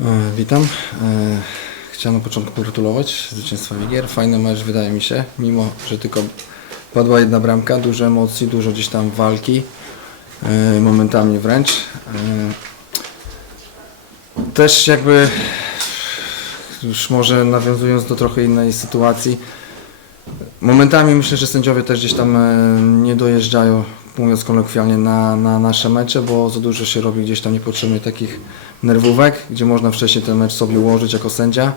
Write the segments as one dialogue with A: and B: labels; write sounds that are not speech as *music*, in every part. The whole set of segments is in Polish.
A: E, Witam. E, Chciałem na początku pogratulować zwycięstwa Wigier. Fajny mecz wydaje mi się, mimo że tylko padła jedna bramka, dużo emocji, dużo gdzieś tam walki, e, momentami wręcz. Też jakby już może nawiązując do trochę innej sytuacji, momentami myślę, że sędziowie też gdzieś tam nie dojeżdżają, mówiąc kolokwialnie, na, na nasze mecze, bo za dużo się robi gdzieś tam niepotrzebnie takich nerwówek, gdzie można wcześniej ten mecz sobie ułożyć jako sędzia.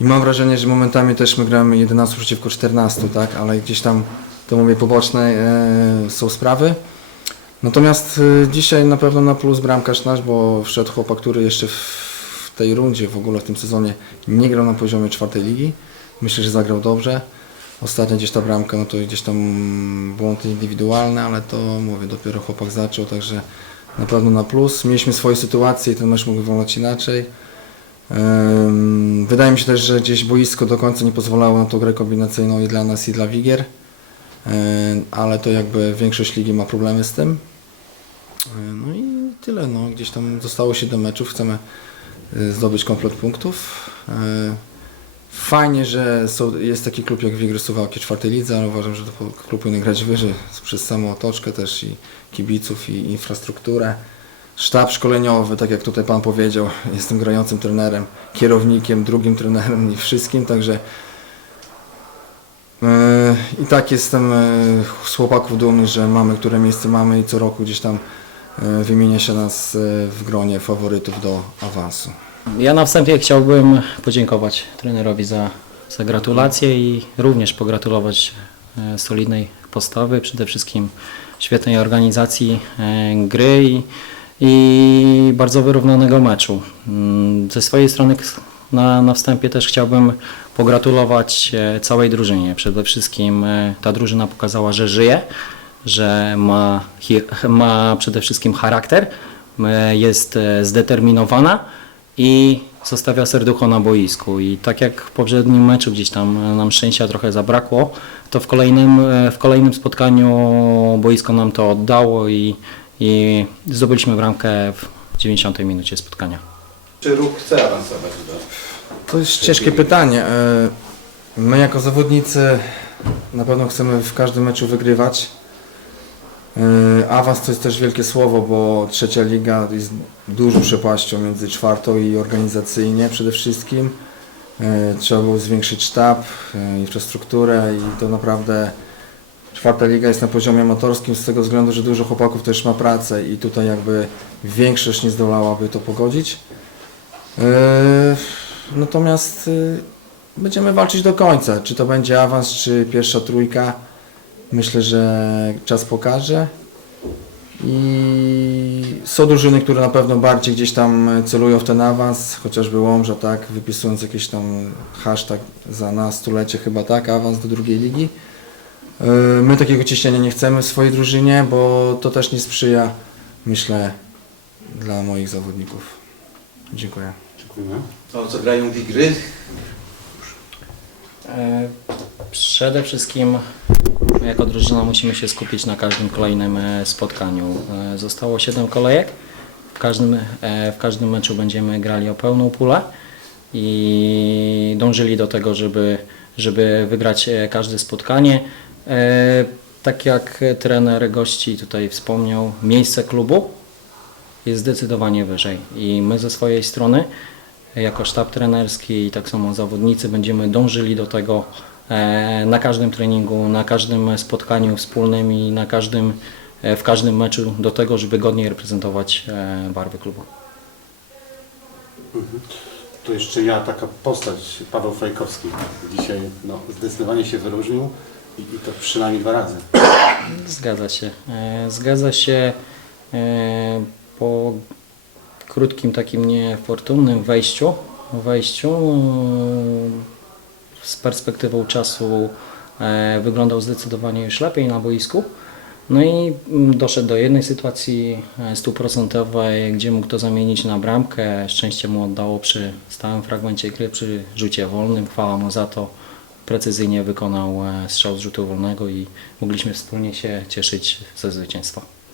A: I mam wrażenie, że momentami też my gramy 11 przeciwko 14, tak, ale gdzieś tam, to mówię, poboczne e, są sprawy. Natomiast e, dzisiaj na pewno na plus bramkarz nasz, bo wszedł chłopak, który jeszcze w, w tej rundzie, w ogóle w tym sezonie nie grał na poziomie czwartej ligi. Myślę, że zagrał dobrze. Ostatnia gdzieś ta bramka, no to gdzieś tam błąd indywidualny, ale to mówię, dopiero chłopak zaczął, także na pewno na plus. Mieliśmy swoje sytuacje i ten mecz mógł wyglądać inaczej. Wydaje mi się też, że gdzieś boisko do końca nie pozwalało na tą grę kombinacyjną i dla nas i dla Wigier, ale to jakby większość ligi ma problemy z tym. Ym, No i tyle, no. gdzieś tam zostało 7 meczów, chcemy y, zdobyć komplet punktów. Fajnie, że są, jest taki klub jak Wigry Suwałki czwartej lidze, ale uważam, że to klub powinien grać wyżej przez samą otoczkę też i kibiców i infrastrukturę. Sztab szkoleniowy, tak jak tutaj Pan powiedział, *laughs* jestem grającym trenerem, kierownikiem, drugim trenerem i wszystkim, także yy, i tak jestem yy, z chłopaków dumny, że mamy, które miejsce mamy i co roku gdzieś tam yy, wymienia się nas yy, w gronie faworytów do awansu.
B: Ja na wstępie chciałbym podziękować trenerowi za, za gratulacje i również pogratulować e, solidnej postawy, przede wszystkim świetnej organizacji e, gry i, i bardzo wyrównanego meczu. Mm, Ze swojej strony na, na wstępie też chciałbym pogratulować e, całej drużynie. Przede wszystkim ta drużyna pokazała, że żyje, że ma, ma przede wszystkim charakter, jest zdeterminowana i zostawia serducho na boisku. I tak jak w poprzednim meczu gdzieś tam nam szczęścia trochę zabrakło, to w kolejnym, e, w kolejnym spotkaniu boisko nam to oddało i, i zdobyliśmy bramkę w 90 minucie spotkania.
C: Czy ruch chce awansować do...
A: To jest ciężkie pytanie. E, My jako zawodnicy na pewno chcemy w każdym meczu wygrywać. E, Awans to jest też wielkie słowo, bo trzecia liga jest dużą przepaścią między czwartą i organizacyjnie przede wszystkim. E, Trzeba było zwiększyć sztab, e, infrastrukturę i to naprawdę czwarta liga jest na poziomie amatorskim z tego względu, że dużo chłopaków też ma pracę i tutaj jakby większość nie zdołałaby to pogodzić. Natomiast będziemy walczyć do końca. Czy to będzie awans, czy pierwsza trójka, myślę, że czas pokaże. I są drużyny, które na pewno bardziej gdzieś tam celują w ten awans, chociażby Łomża, tak, wypisując jakiś tam hashtag za nas stulecie chyba tak, awans do drugiej ligi. Yy, My takiego ciśnienia nie chcemy w swojej drużynie, bo to też nie sprzyja, myślę, dla moich zawodników. Dziękuję.
C: Dziękujemy. To co grają Wigry?
B: E, Przede wszystkim jako drużyna musimy się skupić na każdym kolejnym e, spotkaniu. E, Zostało 7 kolejek. W każdym, e, w każdym meczu będziemy grali o pełną pulę i dążyli do tego, żeby, żeby wygrać każde spotkanie. Tak jak trener gości tutaj wspomniał, miejsce klubu jest zdecydowanie wyżej i my ze swojej strony jako sztab trenerski i tak samo zawodnicy będziemy dążyli do tego na każdym treningu, na każdym spotkaniu wspólnym i na każdym, e, w każdym meczu do tego, żeby godnie reprezentować e, barwy klubu.
C: To jeszcze ja, taka postać, Paweł Fajkowski. Dzisiaj no, zdecydowanie się wyróżnił i, i to przynajmniej dwa razy.
B: Zgadza się. E, Zgadza się e, po krótkim takim niefortunnym wejściu, wejściu e, z perspektywą czasu e, wyglądał zdecydowanie już lepiej na boisku. No i mm, doszedł do jednej sytuacji e, stuprocentowej, gdzie mógł to zamienić na bramkę. Szczęście mu oddało przy stałym fragmencie gry, przy rzucie wolnym. Chwała mu za to. Precyzyjnie wykonał e, strzał z rzutu wolnego i mogliśmy wspólnie się cieszyć ze zwycięstwa.